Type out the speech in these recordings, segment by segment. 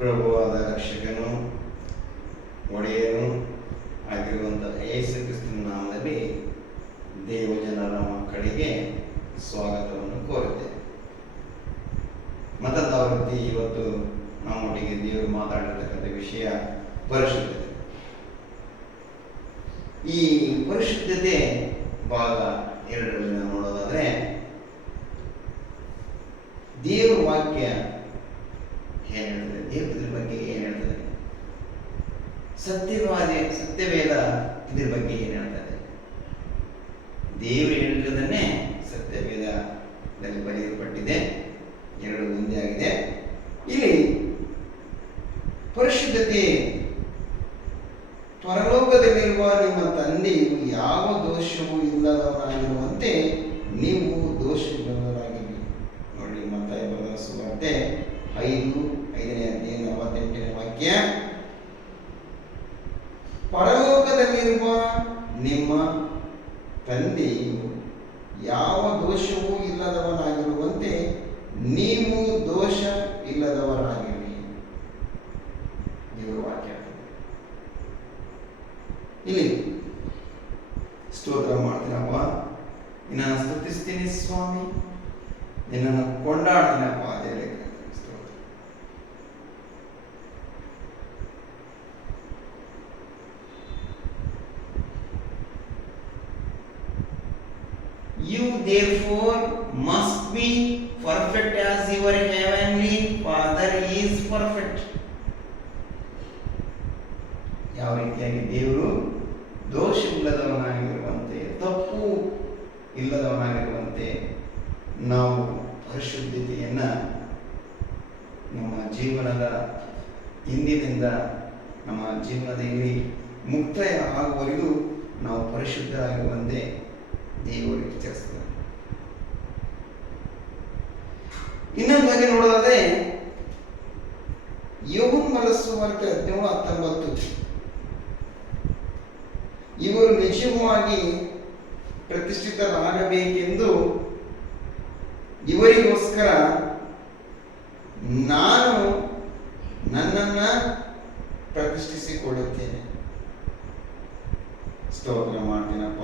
ಪ್ರಭುವಾದ ರಕ್ಷಕನು ಒಡೆಯನು ಆಗಿರುವಂಥ ಯೇಸು ಕ್ರಿಸ್ತನ ನಾಮದಲ್ಲಿ ದೇವಜನರ ಮಕ್ಕಳಿಗೆ ಸ್ವಾಗತವನ್ನು ಕೋರುತ್ತೇವೆ. ಮತದಾವೃತ್ತಿ ಇವತ್ತು ನಮ್ಮೊಟ್ಟಿಗೆ ದೇವರು ಮಾತಾಡಿರ್ತಕ್ಕಂಥ ವಿಷಯ ಪರಿಶುದ್ಧತೆ. ಈ ಪರಿಶುದ್ಧತೆ ಭಾಗ 2ರಲ್ಲಿ ನಾವು ನೋಡೋದಾದ್ರೆ, ದೇವರ ವಾಕ್ಯ ಏನ್ ಹೇಳ್ತದೆ, ದೇವರ ಬಗ್ಗೆ ಏನ್ ಹೇಳ್ತದೆ, ಸತ್ಯವೇದ ಇದ್ರ ಬಗ್ಗೆ ಏನ್ ಹೇಳ್ತದೆ. ದೇವರು ಹೇಳಿರೋದನ್ನೇ ಸತ್ಯವೇದದಲ್ಲಿ ಬರೆಯಲ್ಪಟ್ಟಿದೆ, ಎರಡು ಒಂದೇ ಆಗಿದೆ. ಇಲ್ಲಿ ಪರಿಶುದ್ಧತೆ, ಪರಲೋಕದಲ್ಲಿರುವ ನಿಮ್ಮ ತಂದೆಯು ಯಾವ ದೋಷವೂ ಇಲ್ಲದವನಾಗಿರುವಂತೆ ನೀವು ದೋಷವಿಲ್ಲದವರಾಗಿರಿ. ನೋಡಿ, ಮತ್ತಾಯ ಬರೆದ ಸುವಾರ್ತೆ 5ನೇ ಅಧ್ಯಾಯ 48ನೇ ವಾಕ್ಯ. ಪರಲೋಕದಲ್ಲಿರುವ ನಿಮ್ಮ ತಂದೆಯು ಯಾವ ದೋಷವೂ ಇಲ್ಲದವನಾಗಿರುವಂತೆ ನೀವು ದೋಷ ಇಲ್ಲದವರಾಗಿರಿ. ದೇವರ ವಾಕ್ಯ. ಇಲ್ಲಿ ಸ್ತೋತ್ರ ಮಾಡ್ತೀನಪ್ಪ, ನಿನ್ನನ್ನು ಸ್ತುತಿಸ್ತೀನಿ ಸ್ವಾಮಿ, ನಿನ್ನನ್ನು ಕೊಂಡಾಡ್ತೀನಪ್ಪ. ದೇವರೇ ಸ್ತೋತ್ರ. You therefore must be perfect as your heavenly Father is perfect. ಯಾವ ರೀತಿಯಾಗಿ ದೇವರು ದೋಷವಿಲ್ಲದವನಾಗಿರುವಂತೆ, ತಪ್ಪು ಇಲ್ಲದವನಾಗಿರುವಂತೆ ನಾವು ಪರಿಶುದ್ಧತೆಯನ್ನ ನಮ್ಮ ಜೀವನದ ಇಂದಿನಿಂದ ನಮ್ಮ ಜೀವನದಲ್ಲಿ ಮುಕ್ತಾಯ ಆಗುವವರೆಗೂ ನಾವು ಪರಿಶುದ್ಧರಾಗಿರುವಂತೆ ದೇವರು ಎಚ್ಚರಿಸ್ತಾರೆ. ಇನ್ನೊಂದು ಬಗ್ಗೆ ನೋಡೋದಾದ್ರೆ, ಯೋಹಾನ ಬರೆದ ಸುವಾರ್ತೆ 17:19, ಇವರು ನಿಜವಾಗಿ ಪ್ರತಿಷ್ಠಿತರಾಗಬೇಕೆಂದು ಇವರಿಗೋಸ್ಕರ ನಾನು ನನ್ನನ್ನ ಪ್ರತಿಷ್ಠಿಸಿಕೊಳ್ಳುತ್ತೇನೆ. ಸ್ತೋತ್ರ ಮಾಡ್ತೀನಪ್ಪ,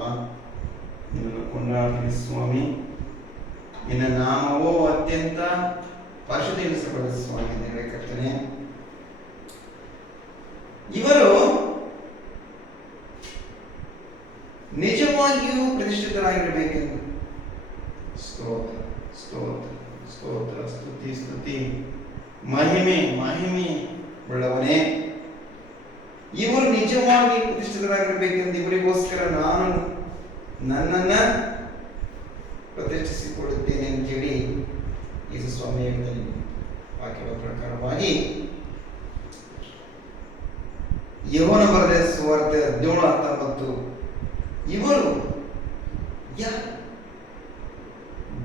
ನಿನ್ನನ್ನು ಕೊಂಡಾಡ್ತೀನಿ ಸ್ವಾಮಿ, ನಿನ್ನ ನಾಮವೋ ಅತ್ಯಂತ ಪರಿಶುದ್ಧ ಎನಿಸಬಾರದು ಸ್ವಾಮಿ. ದೇವರೇ ಕರ್ತನೆ, ಇವರು ನಿಜವಾಗಿಯೂ ಪ್ರತಿಷ್ಠಿತರಾಗಿರಬೇಕೆಂದು. ಸ್ತೋತ್ರ ಸ್ತೋತ್ರ ಸ್ತೋತ್ರ, ಸ್ತುತಿ ಸ್ತುತಿ, ಮಹಿಮೆ ಮಹಿಮೆ ಉಳ್ಳವನೇ. ಇವರು ನಿಜವಾಗಿ ಪ್ರತಿಷ್ಠಿತರಾಗಿರಬೇಕೆಂದು ಇವರಿಗೋಸ್ಕರ ನಾನು ನನ್ನನ್ನ ಪ್ರತಿಷ್ಠಿಸಿಕೊಳ್ಳುತ್ತೇನೆ ಅಂತೇಳಿ ಯೇಸು ಸ್ವಾಮಿ ಹೇಳ್ತಾನೆ. ವಾಕ್ಯದ ಪ್ರಕಾರವಾಗಿ ಯೋಹಾನ ಬರೆದ ಸುವಾರ್ತೆ 17:19, ಇವರು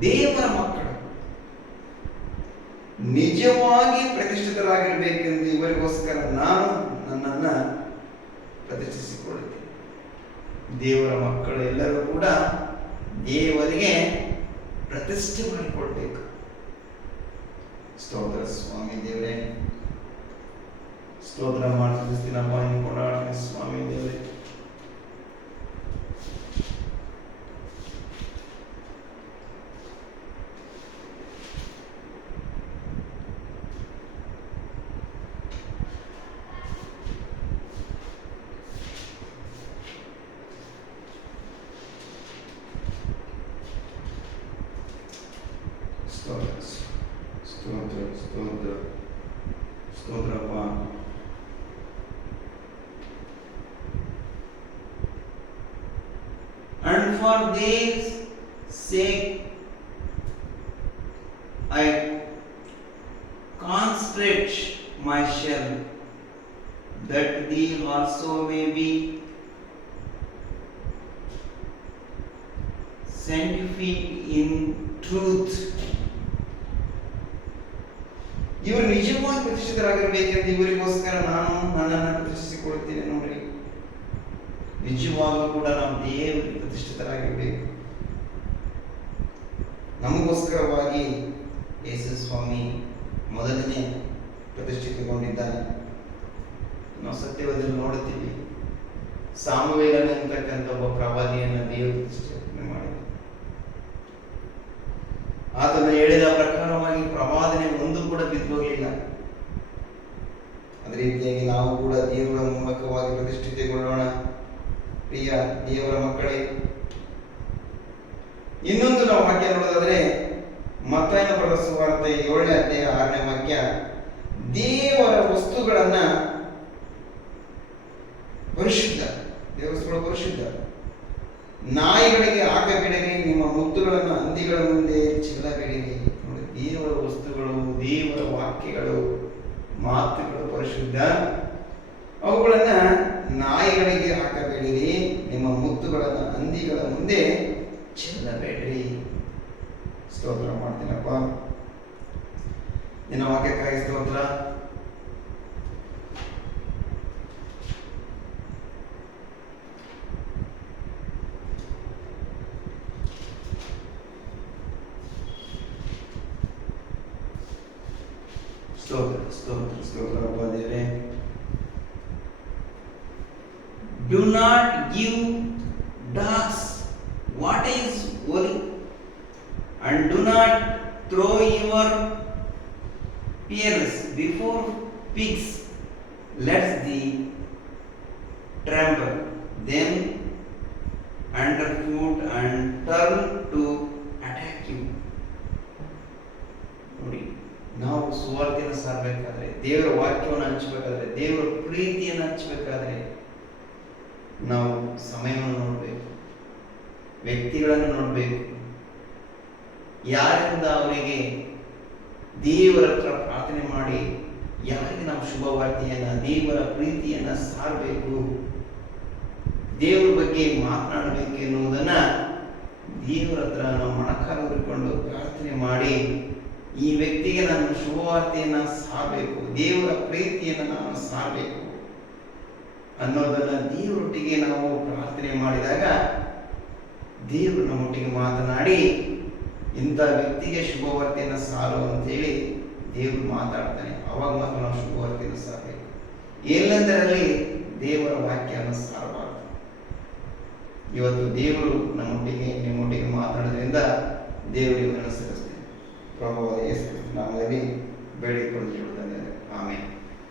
ದೇವರ ಮಕ್ಕಳು, ನಿಜವಾಗಿ ಪ್ರತಿಷ್ಠಿತರಾಗಿರಬೇಕೆಂದು ಇವರಿಗೋಸ್ಕರ ನಾನು ನನ್ನನ್ನ ಪ್ರತಿಷ್ಠಿಸಿಕೊಳ್ಳುತ್ತೇನೆ. ದೇವರ ಮಕ್ಕಳು ಎಲ್ಲರೂ ಕೂಡ ದೇವರಿಗೆ ಪ್ರತಿಷ್ಠೆ ಮಾಡಿಕೊಳ್ಬೇಕು. ಸ್ತೋತ್ರ ಸ್ವಾಮಿ. ದೇವರೇ ಸ್ತೋತ್ರ ಮಾಡ್ತಿಸ್ತೀನಪ್ಪ, ನೀವು ಕೊಂಡಾಡ್ತೀನಿ ಸ್ವಾಮಿ. ದೇವರೇ ಸ್ತೋತ್ರ ಸ್ತೋತ್ರ ಸ್ತೋತ್ರಪ್ಪ. And for their sake I consecrate myself, that thee also may be sanctified in truth. ಇವರು ನಿಜವಾಗಿ ಪ್ರತಿಷ್ಠಿತರಾಗಿರಬೇಕೆಂದು ಇವರಿಗೋಸ್ಕರ ನಾನು ನನ್ನನ್ನು ಪ್ರತಿಷ್ಠಿಸಿಕೊಳ್ಳುತ್ತೇನೆ. ನೋಡ್ರಿ, ನಿಜವಾಗ್ಲೂ ಕೂಡ ನಾವು ದೇವರಿಗೆ ಪ್ರತಿಷ್ಠಿತರಾಗಿರಬೇಕು. ನಮಗೋಸ್ಕರವಾಗಿ ಯೇಸು ಸ್ವಾಮಿ ಮೊದಲನೇ ಪ್ರತಿಷ್ಠಿತಗೊಂಡಿದ್ದಾನೆ. ನಾವು ಸತ್ಯವೇದದಲ್ಲಿ ನೋಡುತ್ತೀವಿ, ಸಾಮುವೇಲನ ಅಂತಕ್ಕಂಥ ಒಬ್ಬ ಪ್ರವಾದಿಯನ್ನು ದೇವರು ಪ್ರತಿಷ್ಠಾಪನೆ ಮಾಡಿದ. ಆತನು ಹೇಳಿದ ಪ್ರಕಾರವಾಗಿ ಪ್ರವಾದನೆ ಒಂದು ಕೂಡ ಬಿದ್ದೋಗಲಿಲ್ಲ. ಅದೇ ರೀತಿಯಾಗಿ ನಾವು ಕೂಡ ದೇವರ ಮೂಲಕವಾಗಿ ಪ್ರತಿಷ್ಠಿತಗೊಳ್ಳೋಣ ಪ್ರಿಯ ದೇವರ ಮಕ್ಕಳೇ. ಇನ್ನೊಂದು ನಾವು ವಾಕ್ಯ ನೋಡೋದಾದ್ರೆ ಮತ್ತಾಯನ ಬರೆದ ಸುವಾರ್ತೆ 7ನೇ ಅಧ್ಯಾಯ 6ನೇ ವಾಕ್ಯ, ದೇವರ ವಸ್ತುಗಳನ್ನ ಪರಿಶುದ್ಧ, ದೇವರ ವಸ್ತುಗಳು ಪರಿಶುದ್ಧ, ನಾಯಿಗಳಿಗೆ ಹಾಕಬೇಡಿರಿ, ನಿಮ್ಮ ಮುತ್ತುಗಳನ್ನು ಹಂದಿಗಳ ಮುಂದೆ ಚೆಲ್ಲಬೇಡಿರಿ. ನೋಡಿ, ದೇವರ ವಸ್ತುಗಳು, ದೇವರ ವಾಕ್ಯಗಳು, ಮಾತುಗಳು ಪರಿಶುದ್ಧ, ಅವುಗಳನ್ನ ನಾಯಿಗಳಿಗೆ ಹಾಕಬೇಡಿರಿ, ನಿಮ್ಮ ಮುತ್ತುಗಳನ್ನು ಹಂದಿಗಳ ಮುಂದೆ ಚೆಲ್ಲಬೇಡ್ರಿ. ಸ್ತೋತ್ರ ಮಾಡ್ತೀನಪ್ಪ, ನಿನ್ನ ವಾಕ್ಯಕ್ಕಾಗಿ ಸ್ತೋತ್ರ. ಸ್ತೋತ್ರ ಸ್ತೋತ್ರ ಸ್ತೋತ್ರ ಅಪ್ಪ ದೇವರೇ. Do not give dogs what is holy, and do not throw your pearls before pigs, lest they trample them underfoot and turn to attack you. ನೋಡಿ, ನಾವು ಸುವಾರ್ತೆಯನ್ನು ಸಾರಬೇಕಾದ್ರೆ, ದೇವರ ವಾಕ್ಯವನ್ನು ಹಂಚಬೇಕಾದ್ರೆ, ದೇವರ ಪ್ರೀತಿಯನ್ನು ಹಂಚಬೇಕಾದ್ರೆ ನಾವು ಸಮಯವನ್ನು ನೋಡಬೇಕು, ವ್ಯಕ್ತಿಗಳನ್ನು ನೋಡಬೇಕು. ಯಾರಿಂದ ಅವರಿಗೆ ದೇವರ ಹತ್ರ ಪ್ರಾರ್ಥನೆ ಮಾಡಿ ಯಾರಿಗೆ ನಾವು ಶುಭವಾರ್ತೆಯನ್ನ, ದೇವರ ಪ್ರೀತಿಯನ್ನ ಸಾರಬೇಕು, ದೇವರ ಬಗ್ಗೆ ಮಾತನಾಡಬೇಕು ಎನ್ನುವುದನ್ನ ದೇವರ ಹತ್ರ ನಾವು ಮೊಣಕಾಲೂರಿಕೊಂಡು ಪ್ರಾರ್ಥನೆ ಮಾಡಿ, ಈ ವ್ಯಕ್ತಿಗೆ ನಾನು ಶುಭವಾರ್ತೆಯನ್ನ ಸಾರಬೇಕು, ದೇವರ ಪ್ರೀತಿಯನ್ನು ನಾನು ಸಾರಬೇಕು ಅನ್ನೋದನ್ನ ದೇವರೊಟ್ಟಿಗೆ ನಾವು ಪ್ರಾರ್ಥನೆ ಮಾಡಿದಾಗ ದೇವರು ನಮ್ಮೊಟ್ಟಿಗೆ ಮಾತನಾಡಿ ಇಂಥ ವ್ಯಕ್ತಿಗೆ ಶುಭವಾರ್ತೆಯನ್ನು ಸಾರು ಅಂತೇಳಿ ದೇವರು ಮಾತಾಡ್ತಾನೆ. ಅವಾಗ ಮಾತ್ರ ನಾವು ಶುಭವಾರ್ತೆಯನ್ನು ಸಾರಬೇಕು. ಎಲ್ಲೆಂದರಲ್ಲಿ ದೇವರ ವಾಕ್ಯವನ್ನು ಸಾರಬಾರದು. ಇವತ್ತು ದೇವರು ನಮ್ಮೊಟ್ಟಿಗೆ ನಿಮ್ಮೊಟ್ಟಿಗೆ ಮಾತಾಡೋದ್ರಿಂದ ದೇವರಿಗೆ ಅನುಸರಿಸ್ತೇನೆ. ಪ್ರಭುವಾದ ಯೇಸು ನಾಮದಲ್ಲಿ ಬೇಡಿಕೊಂಡು ಆಮೇಲೆ